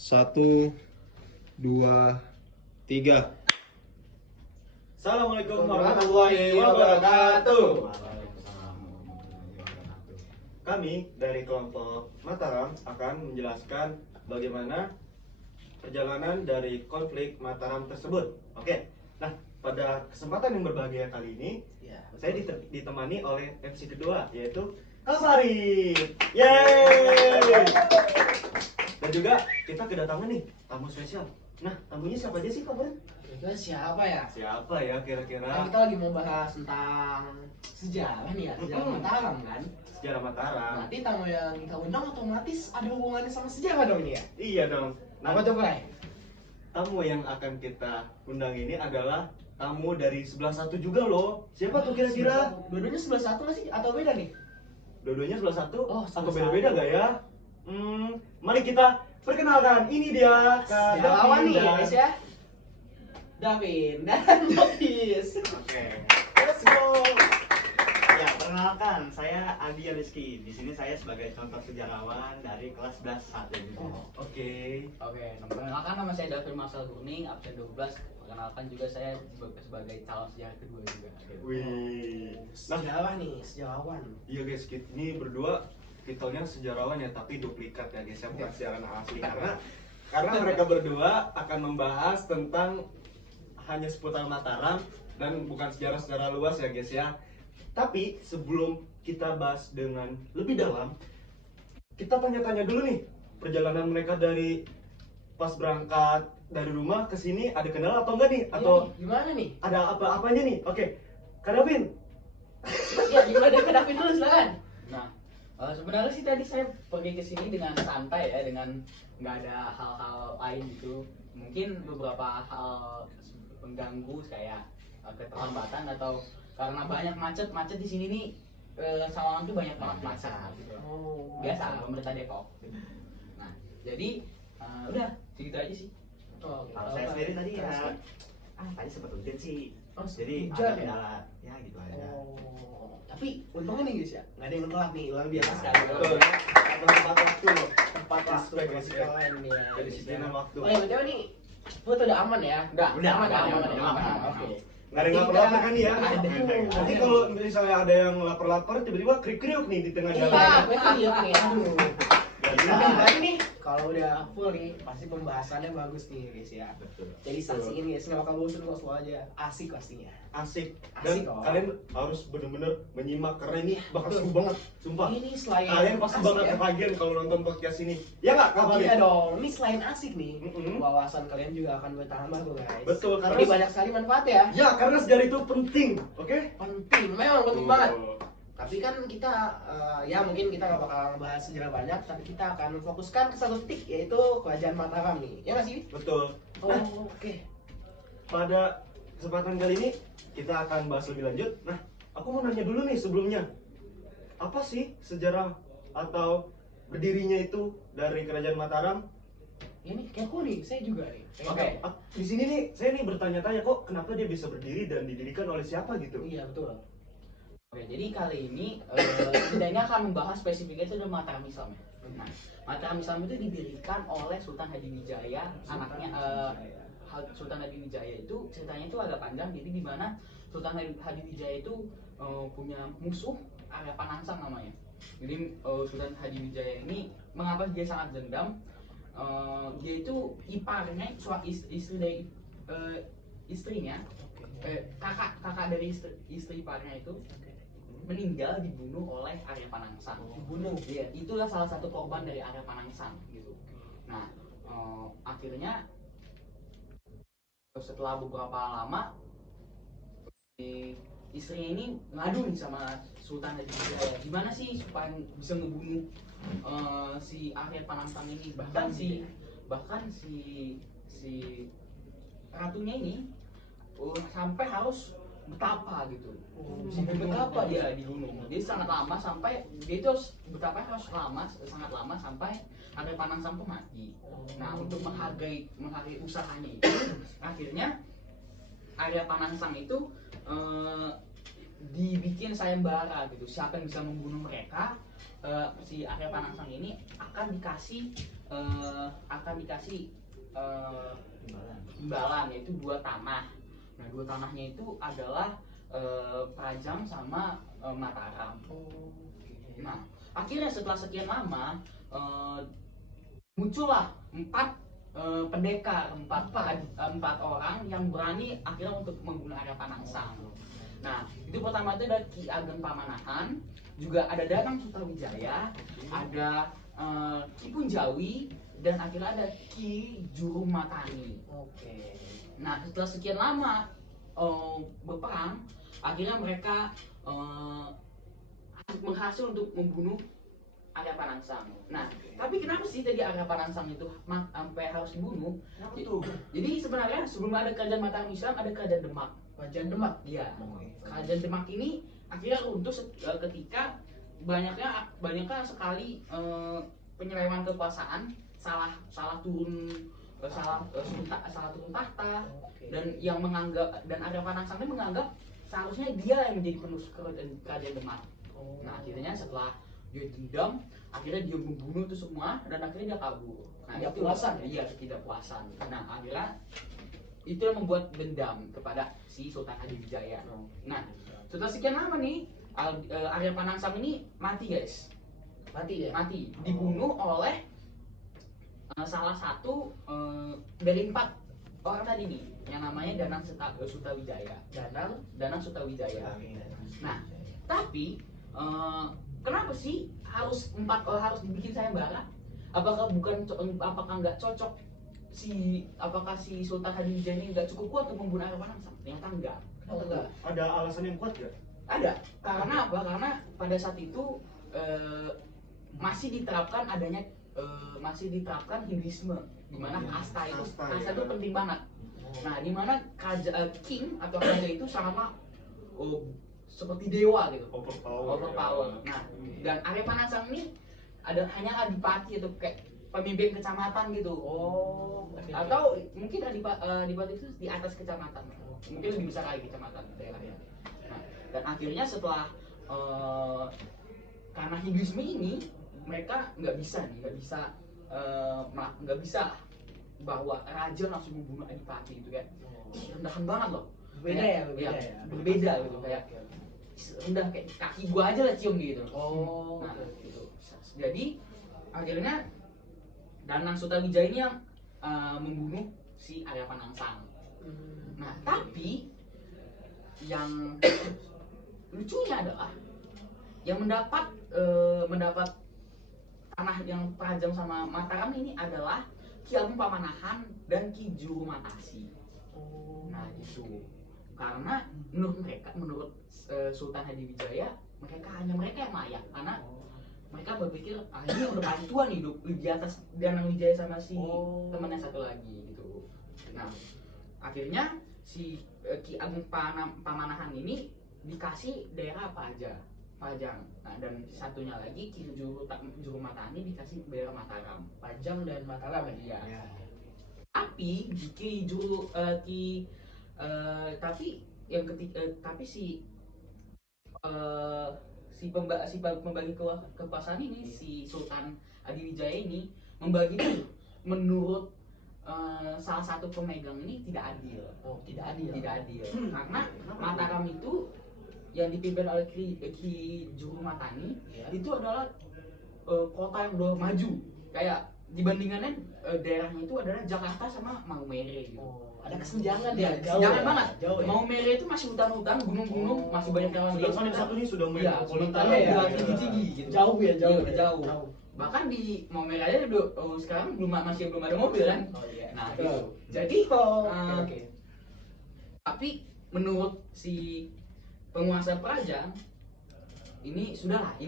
Satu, dua, tiga. Assalamualaikum warahmatullahi wabarakatuh. Kami dari kelompok Mataram akan menjelaskan bagaimana perjalanan dari konflik Mataram tersebut. Oke, nah pada kesempatan yang berbahagia kali ini, saya ditemani oleh MC kedua, yaitu Kak Farid. Yeay! Dan juga kita kedatangan nih tamu spesial. Nah, tamunya siapa aja sih Kak Farid? Itu siapa ya? Siapa ya kira-kira? Kan kita lagi mau bahas tentang sejarah nih ya, sejarah Mataram kan. Sejarah Mataram. Nanti tamu yang kita undang otomatis ada hubungannya sama sejarah dong ini ya? Iya dong. Nah, Apa tuh, Bray? tamu yang akan kita undang ini adalah tamu dari sebelah satu juga loh. Siapa tuh kira-kira? Dua-duanya sebelah satu nggak sih? Atau beda nih? Dua-duanya sebelah satu? Oh, atau sebelah beda-beda satu. gak ya? Mari kita perkenalkan. Ini dia Kak Sejarawan Davin nih dan- guys ya. Davin dan Nopis. Oke. Let's go. Ya, perkenalkan, saya Adi Rizky. Di sini saya sebagai contoh sejarawan dari kelas 11 saat ini. Oke. Oke, perkenalkan nama saya Davin Marcel Kuning, absen 12. Perkenalkan juga saya sebagai calon sejarah kedua juga. Wih. Nah, Sejarah nih, sejarawan. iya guys, ini berdua titelnya sejarawan ya, tapi duplikat ya guys ya, bukan sejarawan asli karena mereka berdua akan membahas tentang hanya seputar Mataram dan bukan sejarah-sejarah luas ya guys ya. Tapi sebelum kita bahas dengan lebih dalam, kita tanya-tanya dulu nih perjalanan mereka dari pas berangkat dari rumah ke sini, ada kendala atau enggak nih? Atau Iya, gimana nih? ada apa-apanya nih? Oke, Kak Davin. Ya, gimana deh ke Davin dulu silakan. Nah, sebenarnya sih tadi saya pergi ke sini dengan santai ya, dengan nggak ada hal-hal lain gitu. Mungkin beberapa hal pengganggu kayak keterlambatan atau karena banyak macet di sini nih. Sawangan tuh banyak banget macet gitu. Oh, Biasa pemerintah Depok. Nah, jadi udah segitu aja sih. Oh, Kalau saya sendiri tadi ya, tadi sempat hujan sih. Oh, Jadi hujan ada ya? kendala, ya gitu aja. Oh, tapi untungnya nih guys ya, nggak ada yang telat nih, luar biasa sekali. Betul. Tepat waktu loh. Tepat waktu Respect, masih respect. kalian nih ya. Kedisiplinan waktu. Oh ya, betul nih. Foto udah aman ya? Udah aman, udah aman, udah aman. aman. Oke. Nggak ada yang lapar-lapar kan ya? Ada. Nanti kalau misalnya ada yang lapar-lapar tiba-tiba kriuk-kriuk nih di tengah Iya, jalan. betul ya, oke. Aduh. Jadi, Tapi tadi nih, kalau udah full nih, pasti pembahasannya bagus nih guys ya. Betul. Jadi saksiin guys, nggak bakal bosan kok, soal aja asik pastinya. asik. Asik, Dan oh. kalian harus bener-bener menyimak karena ini bakal seru banget, sumpah. Ini selain Kalian pasti asik banget ya. kebagian kalau nonton podcast ini. Ya nggak, Kak Farid? Iya dong, ini selain asik nih, Mm-mm. wawasan kalian juga akan bertambah tuh guys. Betul, karena Jadi banyak sekali manfaat ya. ya karena sejarah itu penting, oke? Penting, memang penting banget. Tuh. Tapi kan kita ya mungkin kita nggak bakal ngebahas sejarah banyak, tapi kita akan memfokuskan ke satu titik, yaitu kerajaan Mataram nih, ya nggak sih? Betul. Oh, Nah, oke. pada kesempatan kali ini kita akan bahas lebih lanjut. Nah, aku mau nanya dulu nih sebelumnya, apa sih sejarah atau berdirinya itu dari kerajaan Mataram? Ini kepo nih, saya juga nih. Pengen Oke. tahu. Di sini nih, saya nih bertanya-tanya kok kenapa dia bisa berdiri dan didirikan oleh siapa gitu? Iya betul. Oke, jadi kali ini setidaknya akan membahas spesifiknya itu adalah Mataram Islam ya. Nah, Mataram Islam itu didirikan oleh Sultan Hadiwijaya, anaknya Sultan Hadiwijaya itu ceritanya itu agak panjang. Jadi di mana Sultan Hadiwijaya itu punya musuh Arya Panangsang namanya. Jadi Sultan Hadiwijaya ini mengapa dia sangat dendam? Dia itu iparnya, istri dari istrinya, kakak dari istri iparnya itu meninggal dibunuh oleh Arya Panangsang. Dibunuh. Iya, itulah salah satu korban dari Arya Panangsang gitu. Nah, akhirnya setelah beberapa lama istrinya ini ngadu nih sama Sultan Hadiwijaya, gimana sih supaya bisa ngebunuh si Arya Panangsang ini. Bahkan si ratunya ini sampai harus betapa gitu. Sampai betapa dia dibunuh. Dia sangat lama sampai dia itu betapa sangat lama sampai Arya Panangsang tuh mati. Nah, untuk menghargai usahanya itu, akhirnya Arya Panangsang itu dibikin sayembara gitu. Siapa yang bisa membunuh mereka, si Arya Panangsang ini akan akan dikasih imbalan, yaitu 2 tanah. Nah 2 tanahnya itu adalah Parajang sama Mataram. Nah akhirnya setelah sekian lama muncullah 4 pendekar, 4 orang yang berani akhirnya untuk membunuh Arya Panangsang. Nah itu pertama itu ada Ki Ageng Pamanahan, juga ada Danang Sutawijaya, ada Ki Punjawi, dan akhirnya ada Ki Jurumatani. Oke. Nah setelah sekian lama berperang, akhirnya mereka berhasil untuk membunuh Arya Panangsang. Nah tapi kenapa sih tadi Arya Panangsang itu sampai harus dibunuh? Kenapa tuh? Jadi sebenarnya sebelum ada kerajaan Mataram Islam ada kerajaan Demak. Kerajaan Demak. Iya. Oke. Kerajaan Demak ini akhirnya runtuh ketika banyaknya sekali penyelewengan kekuasaan, salah turun tahta, dan yang menganggap, dan Arya Panangsang ini menganggap seharusnya dia yang menjadi penerus kerajaan Demak. Nah akhirnya setelah dia dendam, akhirnya dia membunuh itu semua dan akhirnya dia kabur. Nah itu iya, ketidakpuasan. Nah akhirnya itu yang membuat dendam kepada si Sultan Hadiwijaya. Nah setelah sekian lama nih Arya Panangsang ini mati guys. Mati dibunuh oleh salah satu dari 4 orang tadi nih yang namanya Danang Sutawijaya. Danang Sutawijaya. Nah tapi kenapa sih harus 4 harus dibikin sayembara? Apakah nggak cocok apakah si Sultan Hadiwijaya ini nggak cukup kuat untuk membunuh Arya Panangsang? Ternyata enggak. Ada alasan yang kuat gak? Ada. Karena apa? Karena pada saat itu masih diterapkan Hinduisme, di mana kasta itu penting banget. Nah, di mana king atau raja itu sama seperti dewa gitu. Overpower. Nah, dan Arya Panangsang ini hanya adipati atau kayak pemimpin kecamatan gitu. Atau mungkin adipati itu di atas kecamatan. Mungkin lebih besar lagi kecamatan daerahnya. Nah, dan akhirnya setelah karena Hinduisme ini mereka nggak bisa bahwa raja langsung membunuh adipati gitu kan. Rendahan banget loh. Berbeda gitu kayak rendah kayak kaki gua aja lah cium gitu. Nah, gitu. Jadi akhirnya Danang Sutawijaya ini yang membunuh si Arya Panangsang. Nah, tapi yang lucunya adalah yang mendapat tanah yang Parajang sama Mataram ini adalah Ki Ageng Pamanahan dan Ki Jurumatasi. Nah, itu karena menurut Sultan Hadiwijaya mereka yang layak, karena mereka berpikir ini udah paling tua nih, di atas Danang Wijaya sama si temannya satu lagi gitu. Nah akhirnya si Ki Ageng Pamanahan ini dikasih daerah Parajang. Nah dan satunya lagi Ki Jurumatani dikasih daerah Mataram. Parajang dan Mataram ya. Iya. Tapi si pembagi kekuasaan ini, si Sultan Hadiwijaya ini membagi menurut salah satu pemegang ini tidak adil. Tidak adil. Karena Mataram itu yang dipimpin oleh Ki Jurumatani itu adalah kota yang udah maju. Kayak dibandingannya daerahnya itu adalah Jakarta sama Maumere gitu. Ada kesenjangan Kesenjangan banget. Jauh ya? Maumere itu masih hutan-hutan, gunung-gunung, masih banyak yang Sedangkan yang satu ini sudah sementara metropolitan. udah tinggi-tinggi gitu. Jauh. Jauh. Bahkan di Maumere aja sekarang masih belum ada mobil kan. Nah, gitu. Jadi tapi menurut si penguasa Parajang ini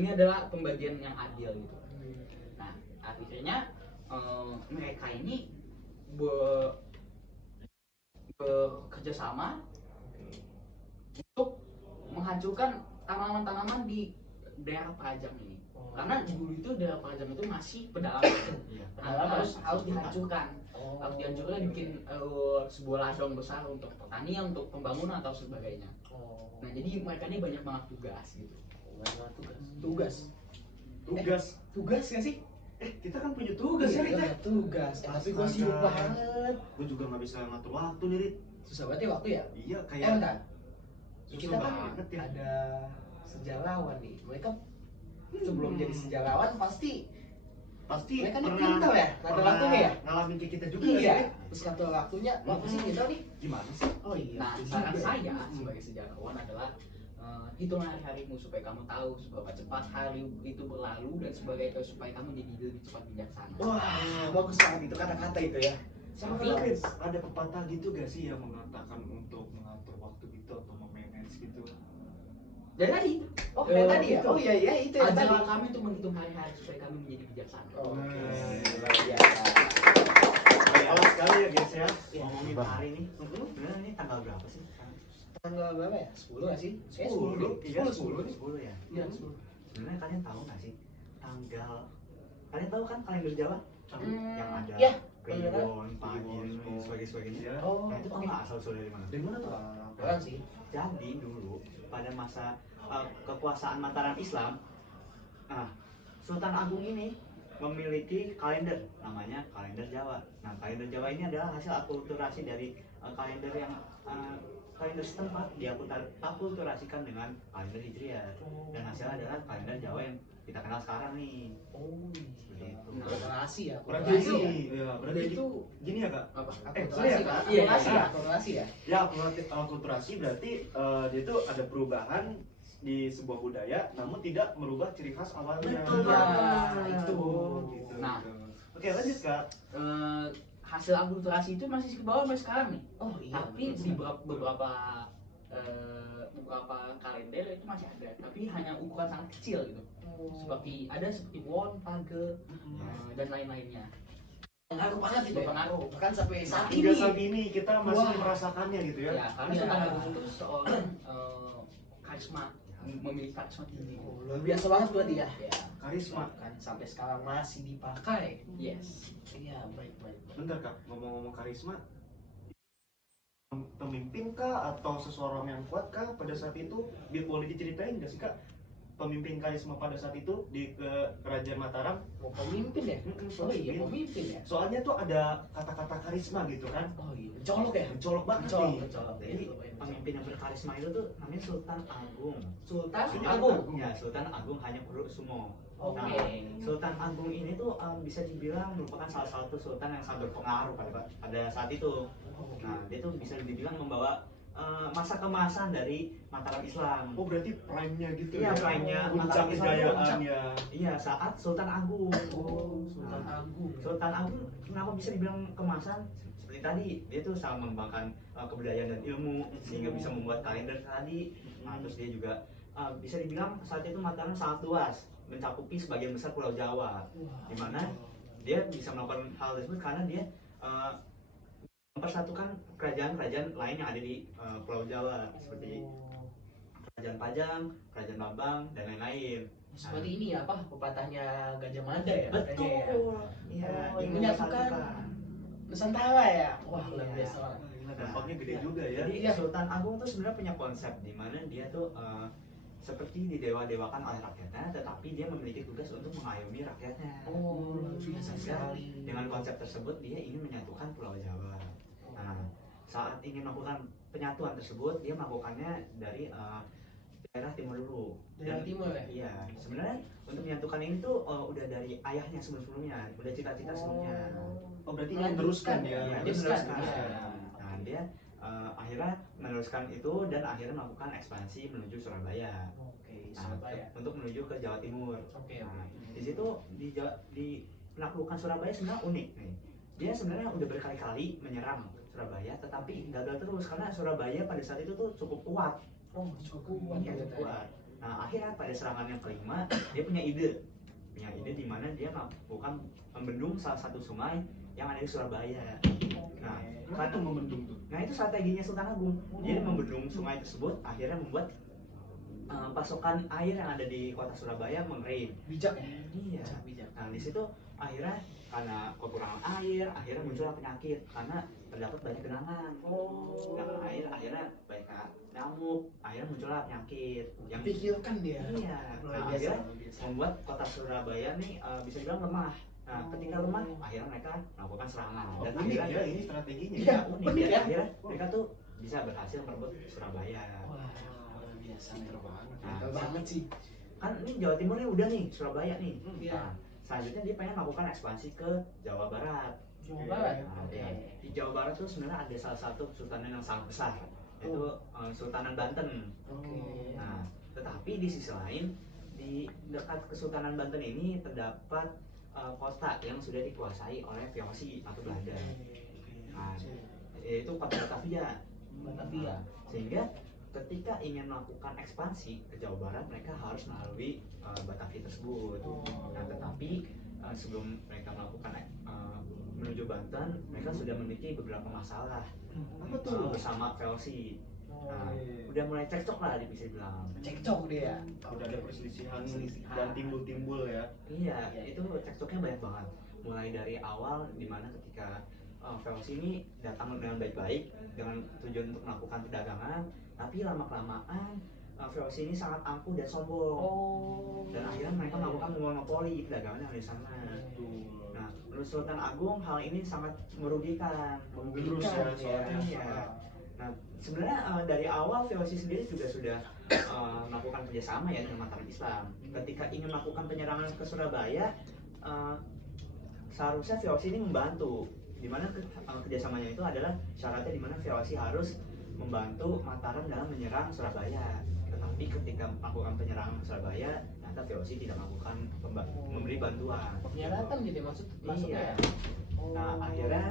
adalah pembagian yang adil gitu. Nah, akhirnya mereka ini bekerja sama untuk menghancurkan tanaman-tanaman di daerah Parajang ini. Karena dulu itu daerah Parajang itu masih pedalaman. harus dihancurkan. Harus dihancurkan, dibikin sebuah ladang besar untuk pertanian, untuk pembangunan atau sebagainya. Nah, jadi mereka ini banyak banget tugas gitu. Tugas nggak sih? kita kan punya tugas ya, Rit, ya? Iya, tugas. Tapi gue Astaga. sibuk banget. Gue juga nggak bisa ngatur waktu nih, Rit. Susah banget ya waktu ya. Iya, kayak Bentar. susah Kita kan banget ya. ada sejarawan nih. Mereka sebelum jadi sejarawan pasti mereka nih pintar ya, ngatur waktunya ya. ngalamin kayak kita juga Iya. nggak sih? Terus ngatur waktunya. Wah, pasti pintar nih. Gimana sih? Oh iya. Nah, betul saran juga. saya sebagai sejarawan adalah hitung hari-harimu supaya kamu tahu seberapa cepat hari itu berlalu dan supaya kamu jadi lebih cepat bijaksana. Wah, bagus banget itu kata-kata itu ya. Tapi Rit, ada pepatah gitu gak sih yang mengatakan untuk mengatur waktu gitu atau memanage gitu? Dan tadi, Oh, kayak tadi ya? itu. Oh iya iya itu yang tadi. Ajarlah kami untuk menghitung hari-hari supaya kami menjadi bijaksana. Oh, Nah, luar biasa. Kelas sekali ya guys ya. Ngomongin hari nih, sebenarnya ini tanggal berapa sih? Tanggal berapa ya? 10 nggak sih? 10. Iya, 10. 10 ya. Iya, 10. Sebenarnya kalian tahu nggak sih tanggal? Kalian tahu kan kalender Jawa yang ada ya, Kliwon, Pagin, sebagainya. Iya. Oh, Nah itu tau nggak asal usulnya dari mana? Dari mana tuh? kurang sih. Jadi dulu pada masa kekuasaan Mataram Islam, Sultan Agung ini memiliki kalender namanya kalender Jawa. Nah kalender Jawa ini adalah hasil akulturasi dari kalender yang kalender setempat diakulturasikan dengan kalender Hijriah dan hasilnya adalah kalender Jawa yang kita kenal sekarang nih. Oh, Seperti itu. korelasi ya. Berarti Korelasi ya. berarti itu gini ya kak? Apa? Akulturasi saya- kan? iya, Akulturasi iya. ya. Korelasi ya. Ya, akulturasi berarti dia itu ada perubahan di sebuah budaya, namun tidak merubah ciri khas awalnya. Betul banget. Itu. Oh, gitu. Nah. Oke, lanjut kak. Hasil akulturasi itu masih ke bawah sampai sekarang nih. Oh iya. Tapi di beberapa kalender itu masih ada, tapi hanya ukuran sangat kecil gitu. Seperti won, page, dan lain-lainnya. pengaruh banget itu. Berpengaruh. Bahkan sampai saat Hingga ini. saat ini kita masih Wah. merasakannya gitu ya. Ya, karena Iya. Sultan Agung itu seorang karisma, memiliki karisma tinggi. Oh, luar biasa banget berarti ya. Ya, Karisma. Kan sampai sekarang masih dipakai. yes. Iya, baik. Bentar kak, ngomong-ngomong karisma, pemimpin kah atau seseorang yang kuat kah pada saat itu? Boleh diceritain nggak sih kak? Pemimpin karisma pada saat itu di kerajaan Mataram? Mau pemimpin ya? Oh iya, pemimpin ya. Soalnya tuh ada kata-kata karisma gitu kan? Oh iya, mencolok ya. Mencolok banget Mencolok, nih. mencolok. Jadi pemimpin yang berkarisma itu tuh namanya Sultan Agung. Sultan Sultan Agung. Agung. Ya, Sultan Agung hanya Sumo. Oke. Nah, Sultan Agung ini tuh bisa dibilang merupakan salah satu sultan yang sangat berpengaruh pada saat itu. Nah, dia tuh bisa dibilang membawa masa kemasan dari Mataram Islam. Oh berarti prime-nya gitu Iya, ya? prime-nya Puncak Mataram Islam tuh kejayaan puncak. ya. Iya, saat Sultan Agung. Oh, Sultan Agung. Sultan Agung kenapa bisa dibilang kemasan? Seperti tadi, dia tuh sangat mengembangkan kebudayaan dan ilmu sehingga bisa membuat kalender tadi. Nah, terus dia juga bisa dibilang saat itu Mataram sangat luas, mencakupi sebagian besar Pulau Jawa. Di mana dia bisa melakukan hal tersebut karena dia mempersatukan kerajaan-kerajaan lain yang ada di Pulau Jawa seperti Kerajaan Pajang, Kerajaan Bambang, dan lain-lain. Seperti ini ya, apa pepatahnya Gajah Mada ya? katanya ya? Iya, Oh, dia ini menyatukan Nusantara ya. Wah, luar Iya. biasa banget. Gila, dampaknya gede juga ya. Jadi Iya. Sultan Agung tuh sebenarnya punya konsep di mana dia tuh seperti didewa-dewakan oleh rakyatnya, tetapi dia memiliki tugas untuk mengayomi rakyatnya. Oh, luar biasa sekali. Dengan konsep tersebut dia ingin menyatukan Pulau Jawa. Nah, saat ingin melakukan penyatuan tersebut, dia melakukannya dari daerah timur dulu. Daerah timur ya? Iya, sebenarnya untuk menyatukan ini tuh udah dari ayahnya sebelumnya, udah cita-cita sebelumnya. Oh berarti Melanjutkan meneruskan ya? ya? Iya, dia meneruskan, meneruskan. iya. Nah, dia akhirnya meneruskan itu dan akhirnya melakukan ekspansi menuju Surabaya. Oke, Nah, Surabaya. untuk menuju ke Jawa Timur. Oke, Nah, di situ di penaklukan Surabaya sebenarnya unik nih. Dia sebenarnya udah berkali-kali menyerang Surabaya, tetapi gagal terus karena Surabaya pada saat itu tuh cukup kuat. Oh, cukup kuat Iya, ya. cukup kuat. Nah, akhirnya pada serangan yang kelima dia punya ide di mana dia melakukan membendung salah satu sungai yang ada di Surabaya. Nah, Kenapa tuh membendung tuh? Nah itu strateginya Sultan Agung. Jadi membendung sungai tersebut akhirnya membuat pasokan air yang ada di kota Surabaya mengering. Bijak ya? Iya. Bijak. Nah di situ akhirnya karena kekurangan air, akhirnya muncullah penyakit karena terdapat banyak genangan. Oh. Genangan air akhirnya banyak nyamuk, akhirnya muncullah penyakit yang Pikirkan dia. iya. Luar Nah, biasa, akhirnya luar biasa. membuat kota Surabaya nih bisa dibilang lemah Nah, ketika lemah, akhirnya mereka melakukan serangan. Dan Unik akhirnya ya ini strateginya. Iya, unik unik ya. ya. Akhirnya mereka tuh bisa berhasil merebut Surabaya. Wah, luar biasa. Terbang. Nah, Keren banget sih. kan ini Jawa Timur nih udah nih, Surabaya nih. Iya. Nah, selanjutnya dia pengen melakukan ekspansi ke Jawa Barat. Jawa Barat. Nah, Oke. ya. Di Jawa Barat tuh sebenarnya ada salah satu kesultanan yang sangat besar, yaitu Sultanan Banten. Oke. Nah, tetapi di sisi lain di dekat Kesultanan Banten ini terdapat kota yang sudah dikuasai oleh VOC atau Belanda, nah, yaitu kota Batavia. Batavia. Sehingga ketika ingin melakukan ekspansi ke Jawa Barat, mereka harus melalui Batavia tersebut. Nah, tetapi sebelum mereka melakukan menuju Banten, mereka sudah memiliki beberapa masalah Apa tuh? bersama VOC. Nah, iya. udah mulai cekcok lah bisa dibilang. Cekcok dia. Udah ada perselisihan Perselisihan. dan timbul-timbul ya. Iya, Iya. itu cekcoknya banyak banget. Mulai dari awal dimana ketika VOC ini datang dengan baik-baik dengan tujuan untuk melakukan perdagangan, tapi lama-kelamaan VOC ini sangat angkuh dan sombong. Oh. Dan akhirnya mereka melakukan monopoli perdagangan yang ada di sana. Nah, menurut Sultan Agung hal ini sangat merugikan. Menggerus ya soalnya. Iya. Nah, sebenarnya dari awal VOC sendiri juga sudah melakukan kerjasama ya dengan Mataram Islam. Ketika ingin melakukan penyerangan ke Surabaya, seharusnya VOC ini membantu. Dimana kerjasamanya itu adalah syaratnya dimana VOC harus membantu Mataram dalam menyerang Surabaya. Tetapi ketika melakukan penyerangan ke Surabaya, ternyata VOC tidak melakukan memberi bantuan. Pengkhianatan gitu ya, maksudnya Iya. ya. Nah, akhirnya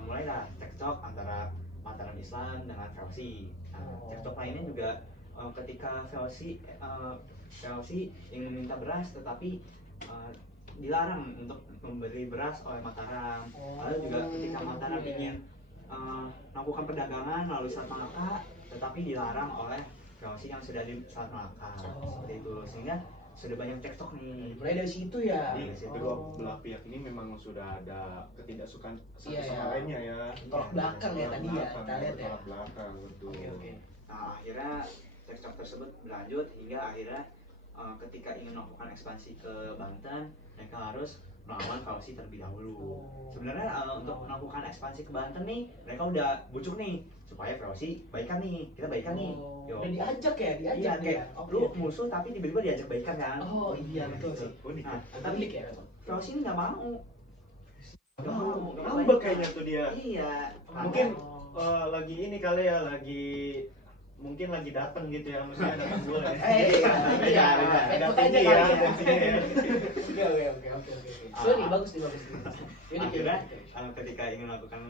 mulailah cekcok antara Mataram Islam dengan VOC. Nah, cekcok lainnya juga ketika VOC ingin meminta beras, tetapi dilarang untuk memberi beras oleh Mataram. Lalu juga ketika Mataram ingin melakukan perdagangan melalui Selat Malaka, tetapi dilarang oleh VOC yang sudah di Selat Malaka. Seperti itu, sehingga sudah banyak cekcok nih. Mulai dari situ ya. Jadi kedua belah pihak ini memang sudah ada ketidaksukaan satu Iya, sama ya. lainnya ya. Tolak belakang ya tadi ya, kita lihat ya. Tolak belakang betul. Oke, oke. Nah, akhirnya cekcok tersebut berlanjut hingga akhirnya ketika ingin melakukan ekspansi ke Banten, mereka harus melawan VOC terlebih dahulu. Sebenarnya untuk melakukan ekspansi ke Banten nih, mereka udah bujuk nih supaya VOC baikan nih, kita baikan nih. Yo. Udah diajak ya, Iya, diajak kayak ya. lu musuh tapi tiba-tiba diajak baikan kan? Oh iya betul sih. Unik Nah, ya. tapi Unik ya. VOC ini nggak mau. Nggak mau, nggak mau Ngambek baikan. kayaknya tuh dia. Iya. Mungkin lagi ini kali ya, mungkin lagi datang gitu ya, maksudnya datang gue ya. Iya, Ada ikut aja tinggi kali ya, ya. tensinya ya. Oke. Sorry, bagus nih, bagus nih. Unik, Akhirnya unik. ketika ingin melakukan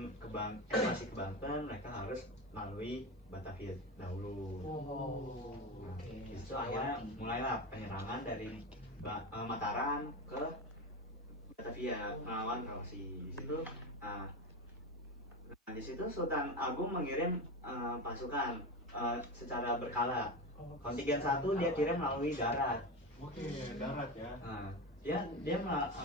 ekspansi ke Banten, mereka harus melalui Batavia dahulu. Oh, Nah, oke. di situ akhirnya mulailah penyerangan dari Mataram ke Batavia melawan VOC. Di situ, di situ Sultan Agung mengirim pasukan secara berkala. Kontingen 1 dia kirim melalui darat. Oke, darat ya. Nah, dia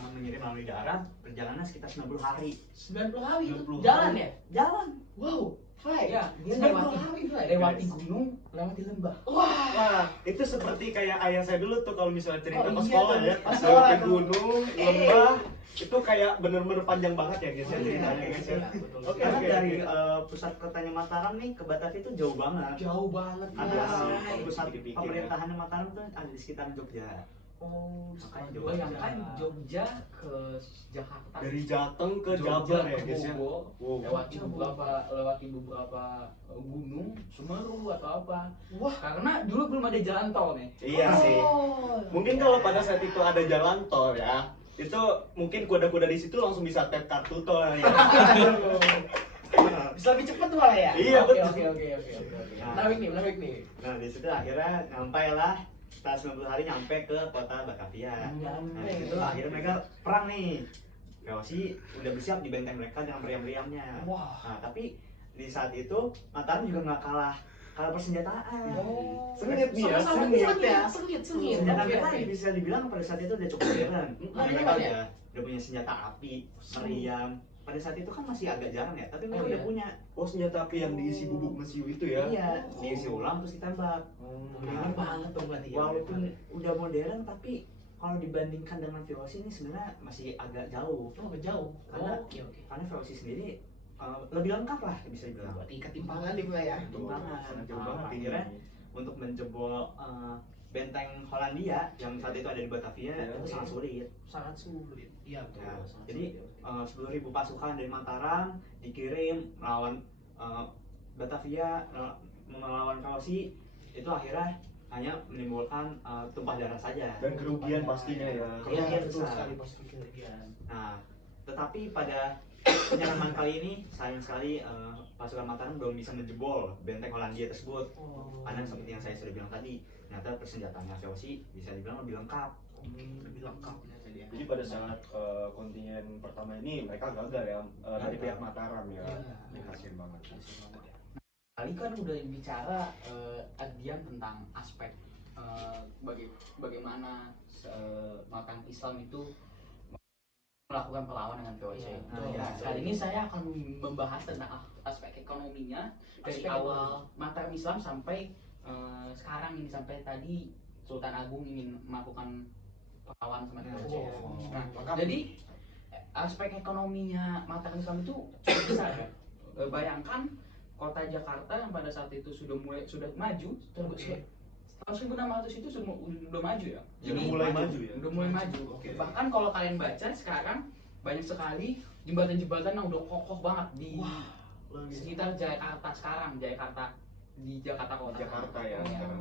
mengirim melalui darat, perjalanan sekitar 90 hari. 90 hari itu 90 jalan hari. ya? Jalan. Wow, Fly. Ya, dia 90 hari Fly. lewati gunung, lewati lembah. Wah, Wah, itu seperti kayak ayah saya dulu tuh kalau misalnya cerita Oh, pas iya sekolah tuh, ya. pas sekolah Ke tuh. gunung, lembah, itu kayak bener-bener panjang banget ya guys ya Iya, ceritanya guys ya. betul. Oke, Karena oke, dari oke. pusat kotanya Mataram nih ke Batavia itu jauh banget. Jauh banget Ada ya. pusat Dipikir ya. pemerintahannya Mataram tuh ada di sekitar Jogja. Oh, Makanya jauh Bayangkan Jogja ke Jakarta. Dari Jateng ke Jogja Jabar ya ke guys ya. Bogor, Wow. lewati beberapa gunung, Semeru atau apa. Wah. Karena dulu belum ada jalan tol nih. Iya sih. Oh. Mungkin kalau pada saat itu ada jalan tol ya, itu mungkin kuda-kuda di situ langsung bisa tap kartu tol ya. Bisa lebih cepat malah ya? Iya, Oke, betul. Oke. Menarik nih. Nah, di situ akhirnya nyampailah setelah 90 hari nyampe ke kota Batavia. Nah, di situ akhirnya mereka perang nih. VOC udah bersiap di benteng mereka dengan meriam-meriamnya. Wah. Nah, tapi di saat itu Mataram juga nggak kalah persenjataan. Oh. Sengit nih ya, Sama-sama sengit. sengit ya, sengit. Senjata Oke, mereka oke. bisa dibilang pada saat itu udah cukup modern. Modern Mereka ya? udah punya senjata api, meriam. Pada saat itu kan masih agak jarang ya, tapi mereka Oh, udah iya. punya. Oh, senjata api yang diisi bubuk mesiu itu ya. Iya, diisi ulang terus ditembak. Oh. Modern banget dong berarti ya. Walaupun udah modern tapi kalau dibandingkan dengan VOC ini sebenarnya masih agak jauh. Oh, jauh. Karena- Oke, oke. Karena VOC sendiri lebih lengkap lah bisa dibilang. Berarti ketimpangan nih Pak ya. Timbangan. Sangat jauh banget ini. Akhirnya untuk menjebol benteng Hollandia yang saat itu ada di Batavia Ya, itu oke. sangat sulit. Sangat sulit. Iya, betul. Ya, sangat jadi sulit. 10.000 pasukan dari Mataram dikirim melawan Batavia, melawan VOC, itu akhirnya hanya menimbulkan tumpah darah saja. Dan kerugian pastinya ya. Iya, kerugian betul besar. sekali pasti kerugian. Nah, tetapi pada penyerangan kali ini sayang sekali pasukan Mataram belum bisa menjebol benteng Hollandia tersebut. Oh. Karena seperti yang saya sudah bilang tadi, ternyata persenjataannya VOC bisa dibilang lebih lengkap. Lebih lengkap ya tadi ya. Jadi pada saat kontingen pertama ini mereka gagal ya dari pihak Mataram ya. Iya. Kasian banget. Kali kan udah bicara Adian tentang aspek bagaimana Mataram Islam itu melakukan perlawanan dengan VOC. Iya, Nah, iya. kali ini saya akan membahas tentang aspek ekonominya dari Aspek awal Mataram Islam sampai sekarang ini, sampai tadi Sultan Agung ingin melakukan perlawanan sama VOC. Oh. Nah, jadi aspek ekonominya Mataram Islam itu cukup besar ya. Bayangkan kota Jakarta yang pada saat itu sudah maju, tahun 1600 itu sudah maju ya. Jadi mulai maju ya. Udah mulai maju. Oke. Bahkan kalau kalian baca sekarang banyak sekali jembatan-jembatan yang udah kokoh banget di sekitar Jakarta sekarang, di Jakarta kota. Jakarta ya. Iya. sekarang.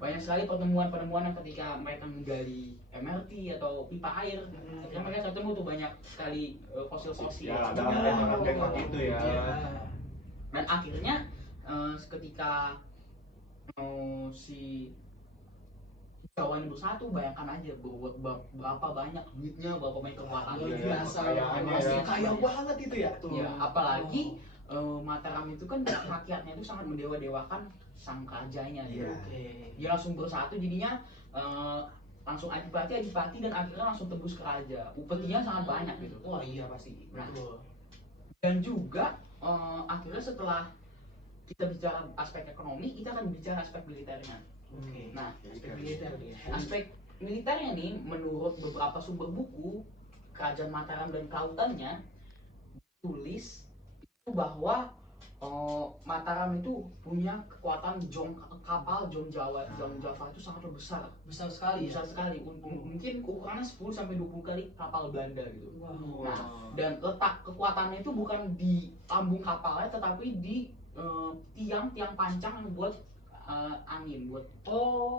Banyak sekali pertemuan-pertemuan yang ketika mereka menggali MRT atau pipa air, ketika mereka ketemu tuh banyak sekali fosil-fosil. Ya, ada Oh. artefak itu ya. Iya. Dan akhirnya ketika si Jawa ini bersatu, bayangkan aja berapa banyak duitnya, berapa banyak kekuatannya. Luar Iya, biasa. kekayaannya Pasti ya. kaya banget itu ya. Ya, apalagi Mataram itu kan rakyatnya itu sangat mendewa-dewakan sang rajanya gitu. Iya. Oke. Dia langsung bersatu jadinya langsung adipati dan akhirnya langsung tembus ke raja. Upetinya sangat banyak gitu. Wah, iya pasti. Nah, Betul. dan juga akhirnya setelah kita bicara aspek ekonomi, kita akan bicara aspek militernya. Oke. Nah, Aspek militer nih. aspek militernya nih, menurut beberapa sumber buku, Kerajaan Mataram dan Kelautannya tulis itu bahwa Mataram itu punya kekuatan kapal Jom Java itu sangat besar. Besar sekali ya. Besar sekali. Mungkin ukurannya 10 sampai 20 kali kapal Belanda gitu. Wow. Nah, dan letak kekuatannya itu bukan di lambung kapalnya, tetapi di tiang-tiang pancang yang buat angin, buat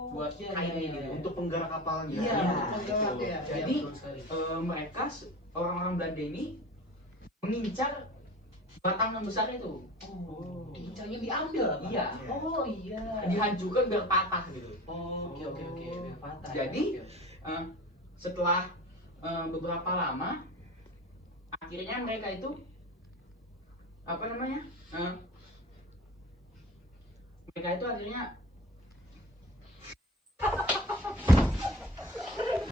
Buat kain ini. Untuk penggerak kapalnya. Iya, untuk penggerak betul. ya. Jadi, Iya, betul sekali. mereka orang-orang Belanda ini mengincar batang yang besar itu. Oh, diincarnya diambil apa? Iya. Oh iya. Dihancurkan biar patah gitu. Oh, oke. Biar patah. Jadi, Oke. Setelah beberapa lama, akhirnya mereka itu mereka itu akhirnya